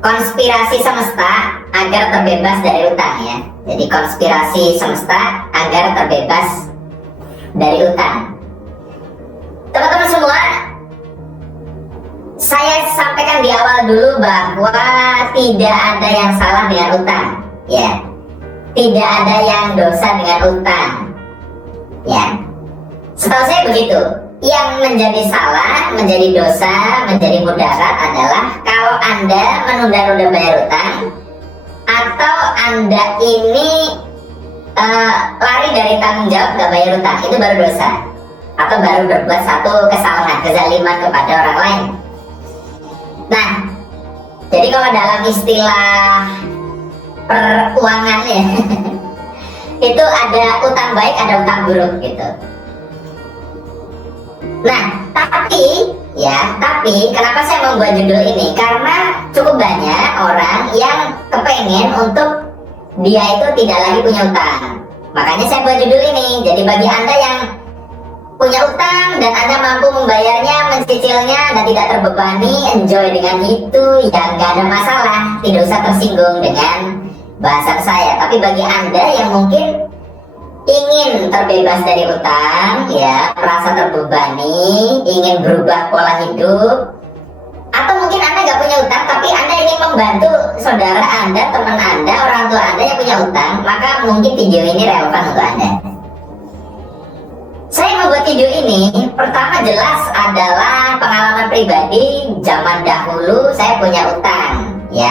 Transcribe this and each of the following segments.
konspirasi semesta agar terbebas dari utang ya. Jadi konspirasi semesta agar terbebas dari utang. Teman-teman semua, saya sampaikan di awal dulu bahwa tidak ada yang salah dengan utang ya. Tidak ada yang dosa dengan utang ya. Setahu saya begitu. Yang menjadi salah, menjadi dosa, menjadi mudarat adalah kalau Anda menunda-nunda bayar utang, atau Anda ini lari dari tanggung jawab gak bayar utang. Itu baru dosa, atau baru berbuat satu kesalahan, kezaliman kepada orang lain. Nah, jadi kalau dalam istilah peruangan ya itu ada utang baik, ada utang buruk gitu. Nah, tapi kenapa saya membuat judul ini? Karena cukup banyak orang yang kepengen untuk dia itu tidak lagi punya utang. Makanya saya buat judul ini. Jadi bagi Anda yang punya utang dan Anda mampu membayarnya, mencicilnya, dan tidak terbebani, enjoy dengan itu, ya nggak ada masalah. Tidak usah tersinggung dengan bahasan saya. Tapi bagi Anda yang mungkin ingin terbebas dari utang ya, merasa terbebani, ingin berubah pola hidup, atau mungkin Anda nggak punya utang tapi Anda ingin membantu saudara Anda, teman Anda, orang tua Anda yang punya utang, maka mungkin video ini relevan untuk Anda. Saya membuat video ini pertama jelas adalah pengalaman pribadi. Zaman dahulu saya punya utang ya,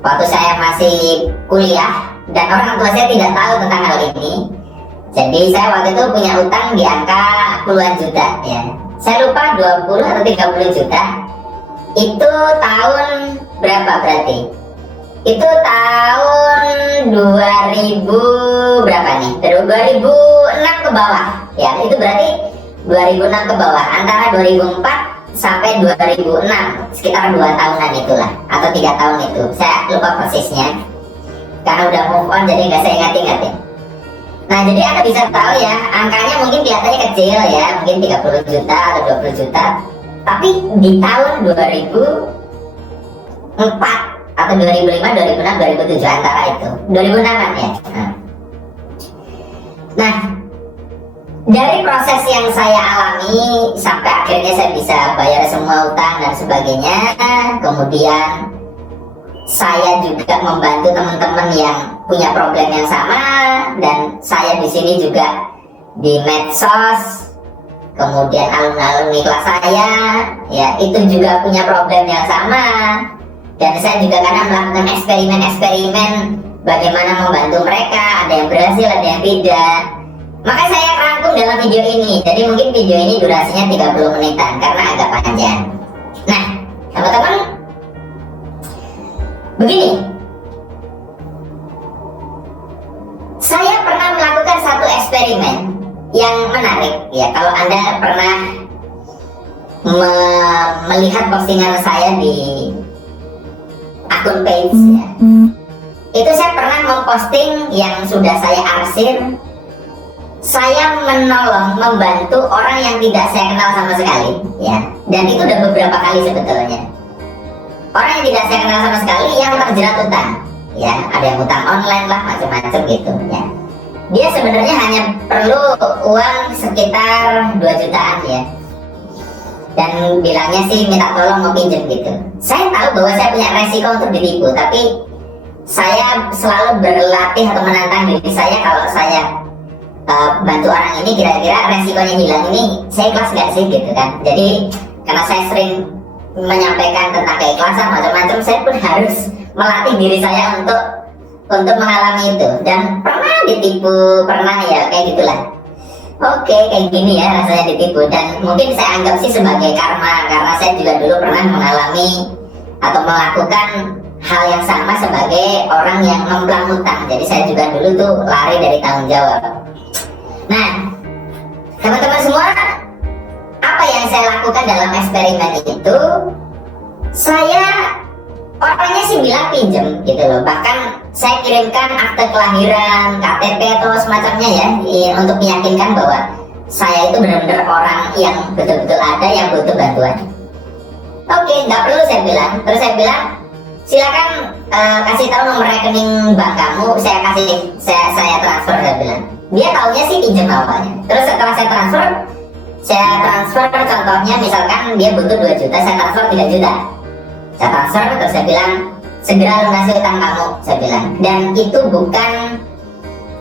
waktu saya masih kuliah, dan orang tua saya tidak tahu tentang hal ini. Jadi saya waktu itu punya utang di angka puluhan juta ya. Saya lupa 20 atau 30 juta. Itu tahun berapa berarti? Itu tahun 2000 berapa nih? 2006 ke bawah ya. Itu berarti 2006 ke bawah, antara 2004 sampai 2006, sekitar 2 tahunan itulah, atau 3 tahun itu. Saya lupa persisnya karena udah move on, jadi nggak saya ingat-ingatin. Nah, jadi Anda bisa tahu ya, angkanya mungkin kelihatannya kecil ya, mungkin 30 juta atau 20 juta. Tapi di tahun 2004 atau 2005, 2006, 2007 antara itu, 2006 ya. Nah, dari proses yang saya alami sampai akhirnya saya bisa bayar semua utang dan sebagainya, kemudian saya juga membantu teman-teman yang punya problem yang sama, dan saya di sini juga di medsos, kemudian alumni-alumni kelas saya ya itu juga punya problem yang sama, dan saya juga kadang melakukan eksperimen bagaimana membantu mereka. Ada yang berhasil, ada yang tidak. Maka saya rangkum dalam video ini. Jadi mungkin video ini durasinya 30 menitan karena agak panjang. Nah, teman-teman, begini, saya pernah melakukan satu eksperimen yang menarik ya. Kalau Anda pernah melihat postingan saya di akun page ya, itu saya pernah memposting yang sudah saya arsir. Saya menolong, membantu orang yang tidak saya kenal sama sekali ya, dan itu udah beberapa kali sebetulnya. Orang yang tidak saya kenal sama sekali yang terjerat utang ya, ada yang utang online lah, macam-macam gitu ya. Dia sebenarnya hanya perlu uang sekitar 2 jutaan ya, dan bilangnya sih minta tolong mau pinjam gitu. Saya tahu bahwa saya punya resiko untuk ditipu, tapi saya selalu berlatih atau menantang diri saya, kalau saya bantu orang ini kira-kira resikonya hilang ini saya ikhlas gak sih gitu kan. Jadi karena saya sering menyampaikan tentang keikhlasan macam-macam, saya pun harus melatih diri saya untuk mengalami itu. Dan pernah ditipu, pernah ya kayak gitulah. Oke, kayak gini ya rasanya ditipu, dan mungkin saya anggap sih sebagai karma, karena saya juga dulu pernah mengalami atau melakukan hal yang sama sebagai orang yang ngemplang utang. Jadi saya juga dulu tuh lari dari tanggung jawab. Nah, teman-teman semua, apa yang saya lakukan dalam eksperimen itu, saya orangnya sih bilang pinjem gitu loh. Bahkan saya kirimkan akte kelahiran, KTP atau semacamnya ya, untuk meyakinkan bahwa saya itu benar-benar orang yang betul-betul ada, yang butuh bantuan. Oke, nggak perlu saya bilang. Terus saya bilang, silakan kasih tahu nomor rekening bank kamu, saya transfer, saya bilang. Dia taunya sih pinjam awalnya. Terus setelah saya transfer contohnya misalkan dia butuh 2 juta, saya transfer 3 juta. Saya transfer, terus saya bilang, segera lunasi utang kamu, saya bilang. Dan itu bukan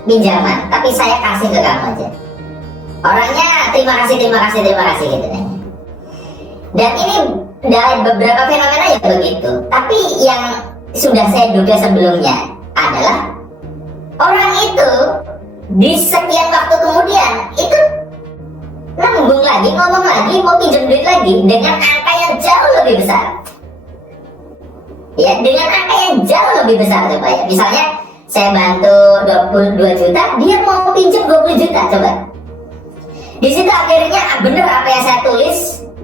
pinjaman, tapi saya kasih ke kamu aja. Orangnya terima kasih gitu kan. Dan ini dari beberapa fenomena ya begitu. Tapi yang sudah saya duga sebelumnya adalah orang itu di sekian waktu kemudian itu nanggung lagi, ngomong lagi, mau pinjam duit lagi dengan angka yang jauh lebih besar. Ya, dengan angka yang jauh lebih besar coba ya. Misalnya saya bantu 22 juta, dia mau pinjam 20 juta coba. Di situ akhirnya bener apa yang saya tulis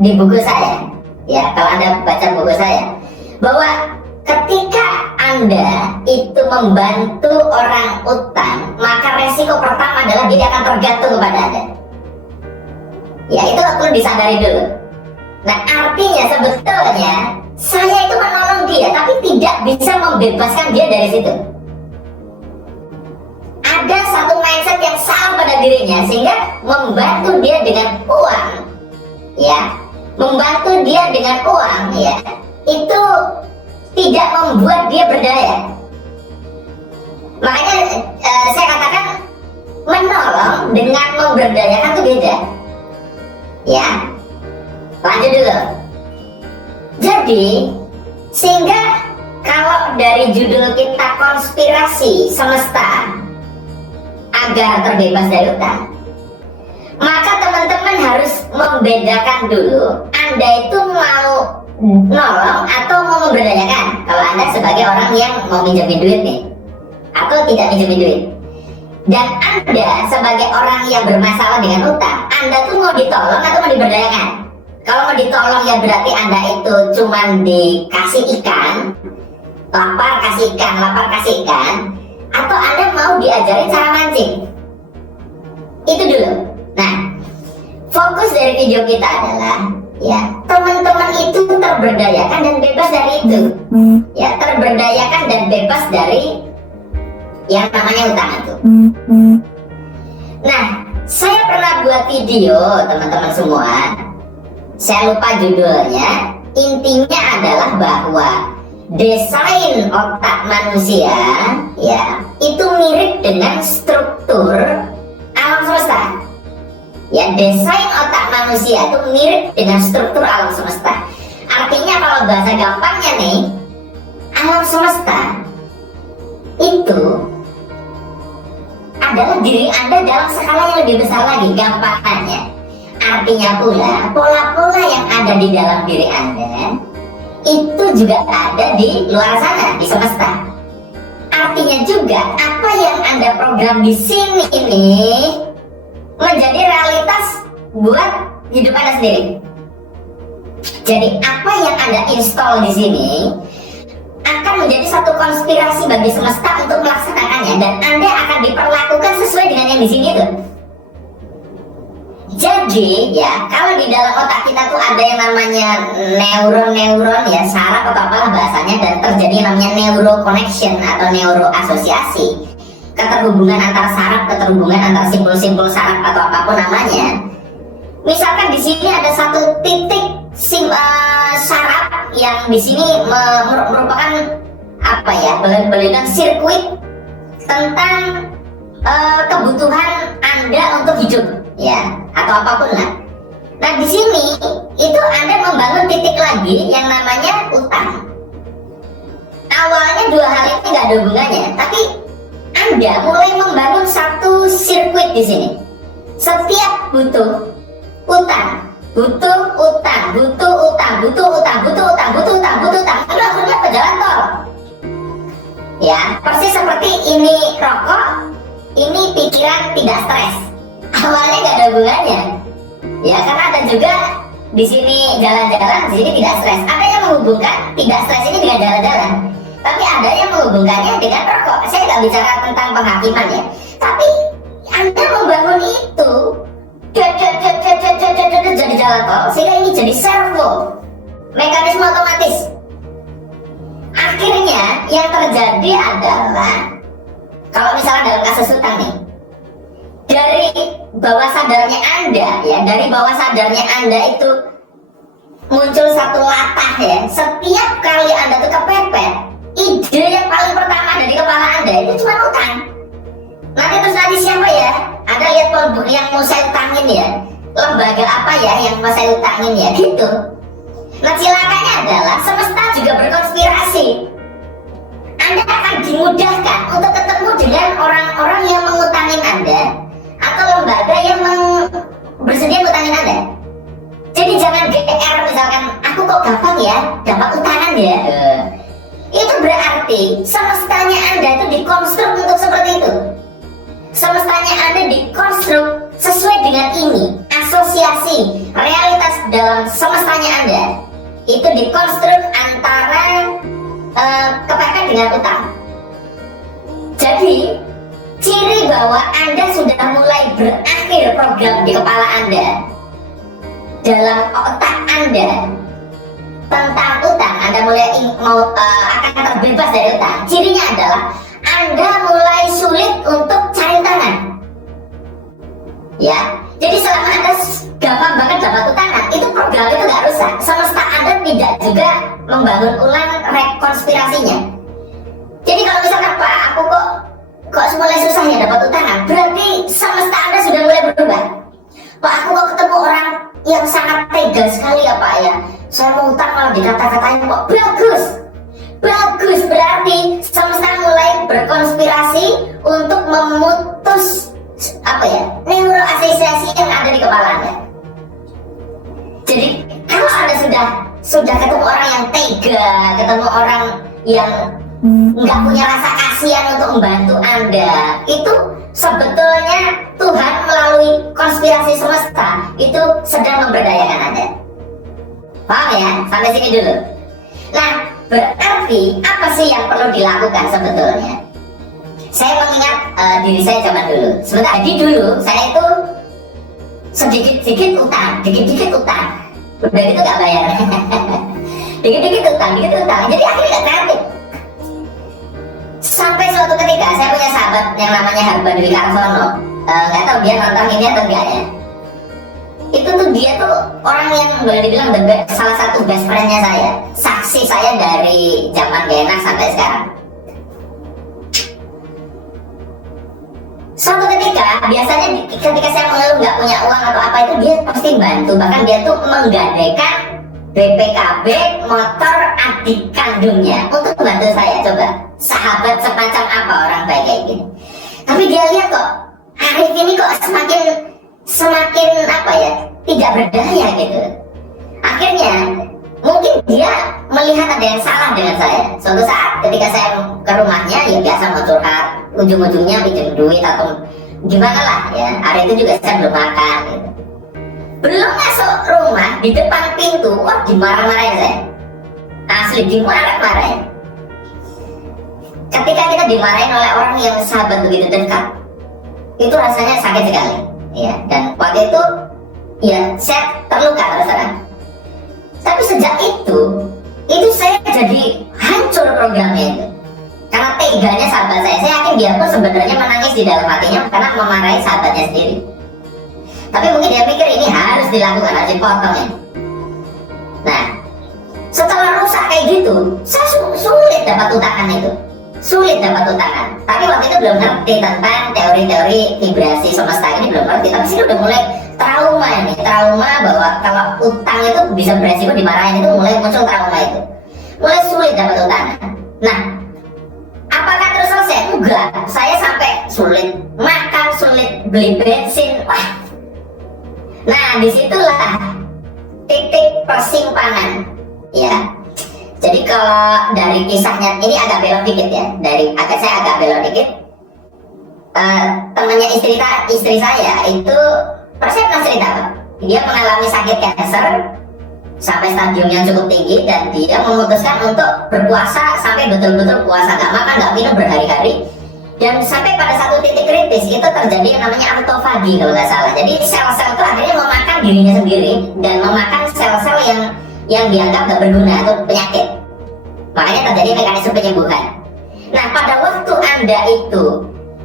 di buku saya. Ya, kalau Anda baca buku saya, bahwa ketika Anda itu membantu orang utang, maka resiko pertama adalah dia akan tergantung kepada Anda. Ya, itu perlu disadari dulu. Nah, artinya sebetulnya saya itu menolong dia, tapi tidak bisa membebaskan dia dari situ. Ada satu mindset yang salah pada dirinya sehingga membantu dia dengan uang, ya, membantu dia dengan uang, ya, itu tidak membuat dia berdaya. Makanya saya katakan menolong dengan memberdayakan itu beda. Ya, lanjut dulu. Jadi sehingga kalau dari judul kita konspirasi semesta agar terbebas dari utang, maka teman-teman harus membedakan dulu Anda itu mau nolong atau mau memberdayakan. Kalau Anda sebagai orang yang mau minjemin duit nih atau tidak minjemin duit, dan Anda sebagai orang yang bermasalah dengan utang, Anda tuh mau ditolong atau mau diberdayakan? Kalau mau ditolong ya berarti Anda itu cuman dikasih ikan, lapar kasih ikan, atau Anda mau diajarin cara mancing. Itu dulu. Nah, fokus dari video kita adalah ya, teman-teman itu terberdayakan dan bebas dari itu. Ya, terberdayakan dan bebas dari yang namanya utang itu. Nah, saya pernah buat video, teman-teman semua. Saya lupa judulnya. Intinya adalah bahwa desain otak manusia ya itu mirip dengan struktur alam semesta. Ya, desain otak manusia itu mirip dengan struktur alam semesta. Artinya kalau bahasa gampangnya nih, alam semesta itu adalah diri Anda dalam skala yang lebih besar lagi, gampangannya. Artinya pula pola-pola yang ada di dalam diri Anda itu juga ada di luar sana, di semesta. Artinya juga apa yang Anda program di sini ini menjadi realitas buat hidup Anda sendiri. Jadi apa yang Anda install di sini akan menjadi satu konspirasi bagi semesta untuk melaksanakannya, dan Anda akan diperlakukan sesuai dengan yang di sini tuh. Jadi ya, kalau di dalam otak kita tuh ada yang namanya neuron ya, saraf atau apalah bahasanya, dan terjadi yang namanya neuro connection atau neuro asosiasi, keterhubungan antar saraf, keterhubungan antar simpul-simpul saraf atau apapun namanya. Misalkan di sini ada satu titik saraf yang di sini merupakan apa ya, belikan sirkuit tentang kebutuhan Anda untuk hidup ya, atau apapun lah. Nah, di sini itu Anda membangun titik lagi yang namanya utang. Awalnya dua hal ini nggak ada hubungannya, tapi Anda mulai membangun satu sirkuit di sini. Setiap butuh utang, butuh utang, butuh utang, butuh utang, butuh utang, butuh utang, butuh utang, itu akhirnya ke jalan tol. Ya, persis seperti ini rokok, ini pikiran tidak stres. Awalnya nggak ada hubungannya, ya, karena ada juga di sini jalan-jalan, di sini tidak stres. Ada yang menghubungkan tidak stres ini dengan jalan-jalan, tapi ada yang menghubungkannya dengan rokok. Saya nggak bicara tentang penghakiman ya, tapi Anda membangun itu jadi jalan tol sehingga ini jadi servo, mekanisme yang terjadi adalah kalau misalnya dalam kasus utang nih, dari bawah sadarnya Anda ya, dari bawah sadarnya Anda itu muncul satu latah ya, setiap kali Anda tuh kepepet, ide yang paling pertama dari kepala Anda itu cuma utang. Nanti siapa ya? Anda lihat yang mau saya utangin ya, lembaga apa ya yang mau saya utangin ya, gitu. Nah celakanya adalah semesta juga berkonspirasi. Anda akan dimudahkan untuk ketemu dengan orang-orang yang mengutangin Anda atau lembaga yang bersedia ngutangin Anda. Jadi jangan GR misalkan, aku kok gampang ya dapat utangan ya. Itu berarti semestanya Anda itu dikonstruk untuk seperti itu. Semestanya Anda dikonstruk sesuai dengan ini. Asosiasi realitas dalam semestanya Anda itu dikonstruk antara kepepet dengan utang. Jadi ciri bahwa Anda sudah mulai berakhir program di kepala Anda, dalam otak Anda tentang utang, Anda mulai akan terbebas dari utang. Cirinya adalah Anda mulai sulit untuk cari utangan. Ya, jadi selama Anda gampang banget dapat utangan, itu program itu nggak rusak. Semesta Anda tidak juga membangun ulang rekonspirasinya. Jadi kalau misalkan Pak, aku kok mulai susah ya dapat utangan, berarti semesta Anda sudah mulai berubah. Pak, aku kok ketemu orang yang sangat tega sekali ya Pak ya, saya mau utang malah dikata-katain kok. Bagus, berarti semesta mulai berkonspirasi untuk memutus neuroasosiasi yang ada di kepala Anda. Jadi kalau Anda sudah ketemu orang yang tega, ketemu orang yang nggak punya rasa kasihan untuk membantu Anda, itu sebetulnya Tuhan melalui konspirasi semesta itu sedang memberdayakan Anda. Paham ya? Sampai sini dulu. Nah, berarti apa sih yang perlu dilakukan sebetulnya? Saya mengingat diri saya zaman dulu. Jadi dulu saya itu sedikit-sedikit utang. Udah gitu gak bayar. dikit-dikit utang. Jadi akhirnya gak kreatif. Sampai suatu ketika saya punya sahabat yang namanya Harban Dwi Karsono. Gak tahu dia nonton ini atau enggak ya. Itu tuh dia tuh orang yang boleh dibilang salah satu best friendnya saya, saksi saya dari zaman gak enak sampai sekarang. Suatu ketika, biasanya ketika saya mengeluh nggak punya uang atau apa itu, dia pasti bantu. Bahkan dia tuh menggadaikan BPKB motor adik kandungnya untuk membantu saya. Coba, sahabat semacam apa orang baik kayak gini. Tapi dia lihat kok, Arif ini kok semakin apa ya, tidak berdaya gitu. Akhirnya mungkin dia melihat ada yang salah dengan saya. Suatu saat ketika saya ke rumahnya, ya biasa mau curhat, ujung-ujungnya pinjam duit atau gimana lah ya. Hari itu juga saya belum makan gitu. Belum masuk rumah, di depan pintu, wah dimarah-marahin saya. Asli dimarah-marahin. Ketika kita dimarahin oleh orang yang sahabat begitu dekat, itu rasanya sakit sekali ya. Dan waktu itu ya saya terluka terus terang. Tapi sejak itu saya jadi hancur programnya itu. Karena teganya sahabat saya yakin dia pun sebenarnya menangis di dalam hatinya karena memarahi sahabatnya sendiri. Tapi mungkin dia pikir ini harus dilakukan, harus dipotong ya. Nah, setelah rusak kayak gitu, saya sulit dapat utangan itu. Tapi waktu itu belum ngerti tentang teori-teori vibrasi semesta ini, belum ngerti. Tapi sih udah mulai trauma bahwa kalau utang itu bisa beresiko dimarahin, itu mulai muncul trauma itu. Mulai sulit dapat utangan. Nah, apakah terus selesai? Enggak. Saya sampai sulit makan, sulit beli bensin. Wah. Nah, disitulah titik persimpangan. Ya. Jadi kalau dari kisahnya ini agak belok dikit ya. Saya agak belok dikit. Temannya istri saya itu pernah cerita, dia mengalami sakit kanker sampai stadium yang cukup tinggi dan dia memutuskan untuk berpuasa sampai betul-betul puasa, nggak makan, nggak minum berhari-hari. Dan sampai pada satu titik kritis itu terjadi yang namanya autofagi kalau nggak salah. Jadi sel-sel itu akhirnya memakan dirinya sendiri dan memakan sel-sel yang dianggap nggak berguna atau penyakit. Makanya terjadi mekanisme penyembuhan. Nah, pada waktu Anda itu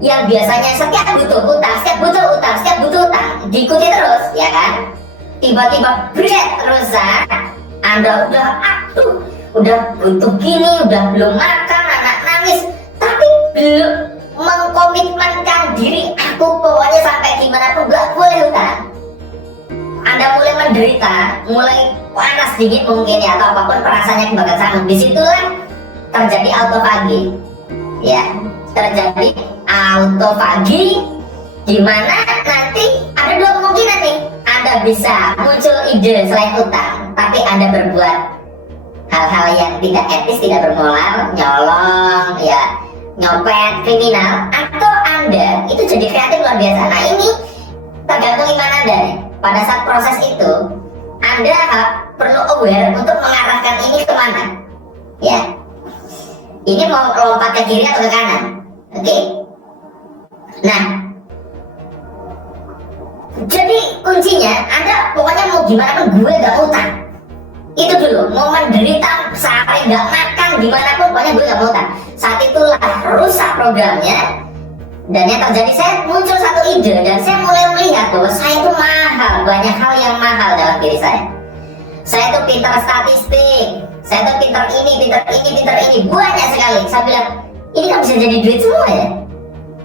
yang biasanya setiap butuh utang, setiap butuh utang, setiap butuh utang, diikuti terus, ya kan? Tiba-tiba bread rusak, Anda udah butuh gini, udah belum makan, anak nangis, tapi belum mengkomitmenkan diri, aku pokoknya sampai gimana pun gak boleh utang. Anda mulai menderita, mulai panas dingin mungkin ya, atau apapun perasaannya bakal sama. Disitulah terjadi autofagi, ya, terjadi autofagi, dimana nanti ada dua kemungkinan nih. Anda bisa muncul ide selain utang, tapi Anda berbuat hal-hal yang tidak etis, tidak bermoral, nyolong, ya, nyopet, kriminal, atau Anda itu jadi kreatif luar biasa. Nah, ini tergantung iman Anda nih. Pada saat proses itu, Anda perlu aware untuk mengarahkan ini kemana, ya. Ini mau lompat ke kiri atau ke kanan, oke? Nah, jadi kuncinya Anda pokoknya mau gimana pun gue gak utang. Itu dulu, mau menderita sehari gak makan gimana pun pokoknya gue gak mau utang. Saat itulah rusak programnya. Dan yang terjadi, saya muncul satu ide dan saya mulai melihat bahwa saya itu mahal, banyak hal yang mahal dalam diri saya. Saya itu pintar statistik, saya itu pintar ini, banyak sekali. Saya bilang, ini kan bisa jadi duit semua ya.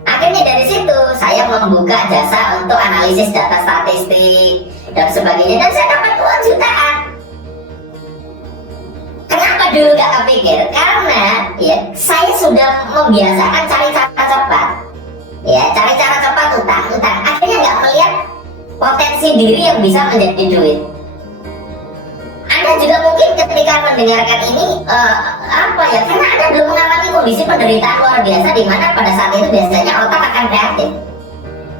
Akhirnya dari situ saya membuka jasa untuk analisis data statistik dan sebagainya, dan saya dapat uang jutaan. Kenapa dulu gak kepikir? Karena ya saya sudah membiasakan cari cara cepat. Ya, cari cara cepat, utang. Akhirnya nggak melihat potensi diri yang bisa menjadi duit. Anda juga mungkin ketika mendengarkan ini, karena Anda belum mengalami kondisi penderitaan luar biasa di mana pada saat itu biasanya otak akan kreatif.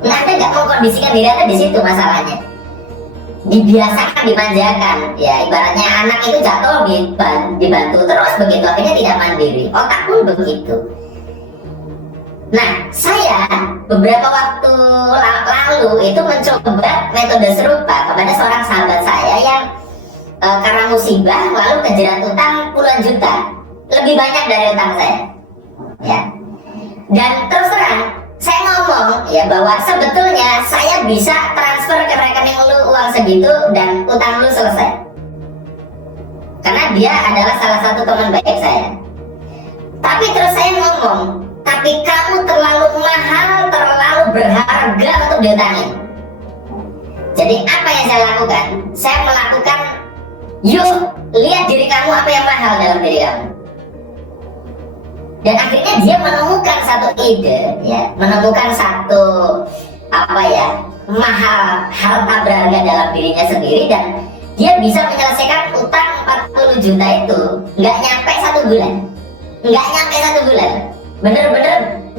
Nah, Anda nggak mau kondisikan diri Anda di situ masalahnya. Dibiasakan, dimanjakan. Ya, ibaratnya anak itu jatuh dibantu terus begitu, akhirnya tidak mandiri. Otak pun begitu. Nah, saya beberapa waktu lalu itu mencoba metode serupa kepada seorang sahabat saya yang karena musibah lalu kejerat utang puluhan juta, lebih banyak dari utang saya, ya. Dan terus terang saya ngomong ya bahwa sebetulnya saya bisa transfer ke rekening lu uang segitu dan utang lu selesai, karena dia adalah salah satu teman baik saya. Tapi terus saya ngomong, tapi kamu terlalu mahal, terlalu berharga untuk diutangin. Jadi apa yang saya lakukan? Saya melakukan, yuk lihat diri kamu apa yang mahal dalam diri kamu. Dan akhirnya dia menemukan satu ide, ya, menemukan satu mahal harta berharga dalam dirinya sendiri, dan dia bisa menyelesaikan utang 40 juta itu nggak nyampe 1 bulan, bener-bener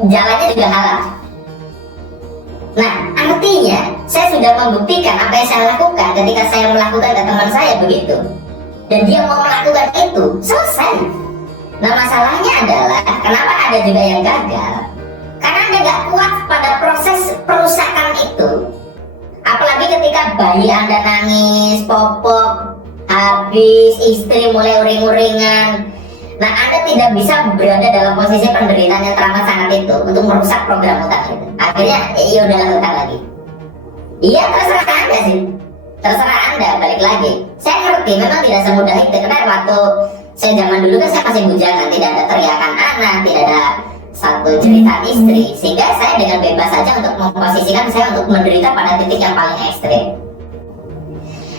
jalannya juga halal. Nah, artinya saya sudah membuktikan apa yang saya lakukan ketika saya melakukan ke teman saya begitu, dan dia mau melakukan itu, selesai. Nah, masalahnya adalah kenapa ada juga yang gagal, karena Anda nggak kuat pada proses perusakan itu. Apalagi ketika bayi Anda nangis, popok, habis, istri mulai uring-uringan. Nah, Anda tidak bisa berada dalam posisi penderitaan yang teramat sangat itu untuk merusak program utang itu. Akhirnya, ya udahlah utang lagi. Iya, terserah Anda sih. Terserah Anda, balik lagi. Saya ngerti, memang tidak semudah itu. Karena waktu saya zaman dulu kan saya masih bujangan, tidak ada teriakan anak, tidak ada satu cerita istri. Sehingga saya dengan bebas saja untuk memposisikan saya untuk menderita pada titik yang paling ekstrim.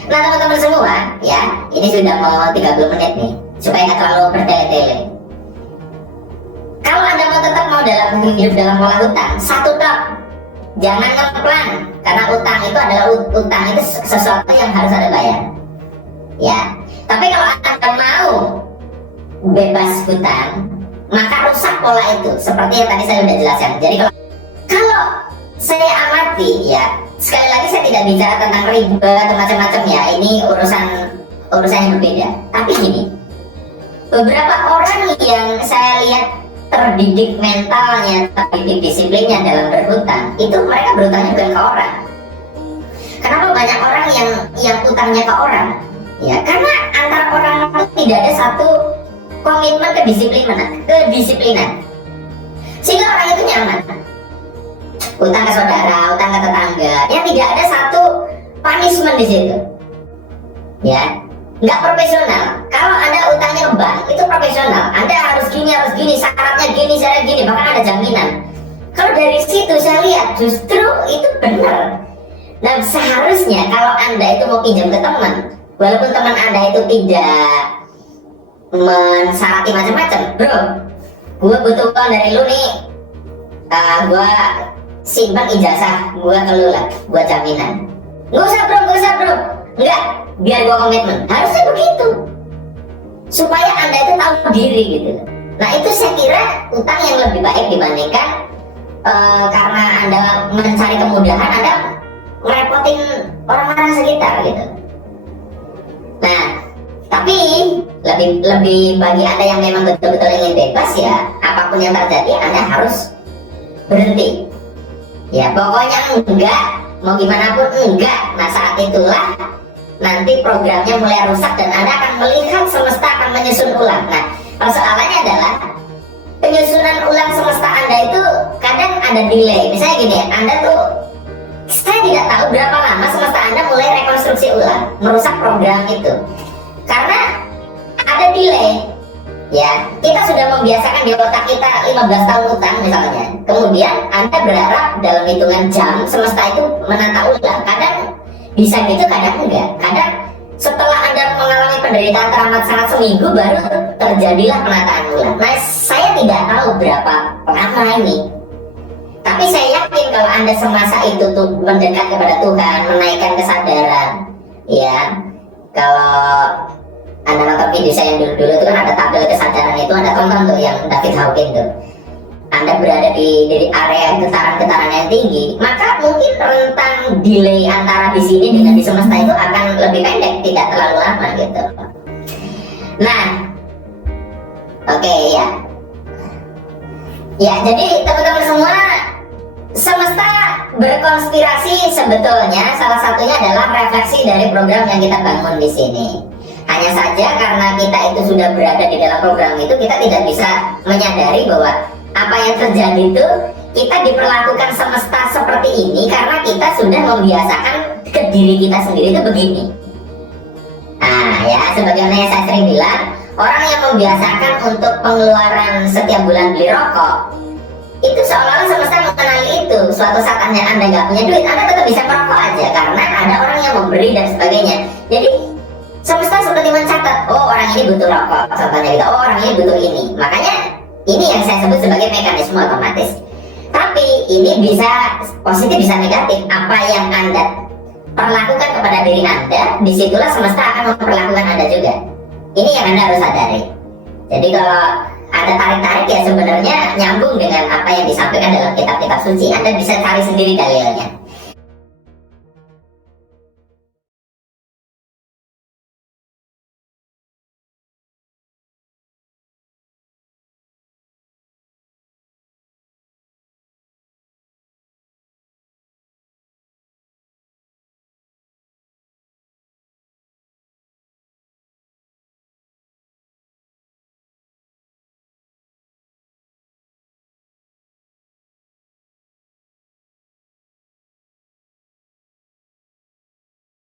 Nah, teman-teman semua, ya, ini sudah mau 30 menit nih, supaya nggak terlalu bertele-tele. Kalau Anda mau tetap hidup dalam pola utang, satu top, jangan ngeplan, karena utang itu adalah sesuatu yang harus Anda bayar, ya. Tapi kalau Anda mau bebas hutang, maka rusak pola itu, seperti yang tadi saya sudah jelaskan. Jadi kalau saya amati, ya, sekali lagi saya tidak bicara tentang riba atau macam-macam ya, ini urusan yang berbeda. Tapi gini, beberapa orang yang saya lihat terdidik mentalnya, terdidik disiplinnya dalam berhutang, itu mereka berhutangnya bukan ke orang. Kenapa banyak orang yang utangnya ke orang? Ya, karena antara orang itu tidak ada satu komitmen kedisiplinan. sehingga orang itu nyaman. Utang ke saudara, utang ke tetangga, ya tidak ada satu punishment di situ, ya, nggak profesional. Kalau Anda utangnya ke bank itu profesional, Anda harus gini, syaratnya gini, bahkan ada jaminan. Kalau dari situ saya lihat justru itu benar. Nah seharusnya kalau Anda itu mau pinjam ke teman, walaupun teman Anda itu tidak mensyaratkan macam-macam, bro, gue butuh uang dari lu nih, gue simpan ijazah gue ke lu lah, gue jaminan. Gak usah bro, enggak, biar gue komitmen. Harusnya begitu, supaya Anda itu tahu diri gitu. Nah itu saya kira utang yang lebih baik dibandingkan karena Anda mencari kemudahan, Anda ngerepotin orang-orang sekitar gitu. Nah tapi lebih bagi Anda yang memang betul-betul ingin bebas, ya apapun yang terjadi Anda harus berhenti. Ya pokoknya enggak, mau gimana pun enggak. Nah saat itulah nanti programnya mulai rusak dan Anda akan melihat semesta akan menyusun ulang. Nah persoalannya adalah penyusunan ulang semesta Anda itu kadang ada delay. Misalnya gini, Anda tuh, saya tidak tahu berapa lama semesta Anda mulai rekonstruksi ulang, merusak program itu, karena ada delay. Ya, kita sudah membiasakan di otak kita 15 tahun utang misalnya. Kemudian Anda berharap dalam hitungan jam semesta itu menata ulang. Kadang bisa gitu, kadang enggak. Kadang setelah Anda mengalami penderitaan teramat sangat seminggu baru terjadilah penataan ulang. Nah, saya tidak tahu berapa lama ini. Tapi saya yakin kalau Anda semasa itu tuh mendekat kepada Tuhan, menaikkan kesadaran, ya. Kalau Anda nonton video saya yang dulu-dulu itu kan ada tabel kesadaran, itu Anda tonton tuh yang David Hawkins tuh. Anda berada di area getaran-getaran yang tinggi, maka mungkin rentang delay antara di sini dengan di semesta itu akan lebih pendek, tidak terlalu lama gitu. Nah, oke, ya. Ya, jadi teman-teman semua, semesta berkonspirasi sebetulnya salah satunya adalah refleksi dari program yang kita bangun di sini. Hanya saja karena kita itu sudah berada di dalam program itu, kita tidak bisa menyadari bahwa apa yang terjadi itu kita diperlakukan semesta seperti ini karena kita sudah membiasakan ke diri kita sendiri itu begini. Nah ya, sebagaimana yang saya sering bilang, orang yang membiasakan untuk pengeluaran setiap bulan beli rokok, itu seolah-olah semesta mengenali itu. Suatu saat Anda nggak punya duit, Anda tetap bisa merokok aja karena ada orang yang memberi dan sebagainya. Jadi semesta seperti mencatat, oh orang ini butuh rokok, contohnya gitu, oh orang ini butuh ini. Makanya ini yang saya sebut sebagai mekanisme otomatis. Tapi ini bisa positif, bisa negatif. Apa yang Anda perlakukan kepada diri Anda, disitulah semesta akan memperlakukan Anda juga. Ini yang Anda harus sadari. Jadi kalau ada tarik-tarik, ya sebenarnya nyambung dengan apa yang disampaikan dalam kitab-kitab suci. Anda bisa cari sendiri dalilnya.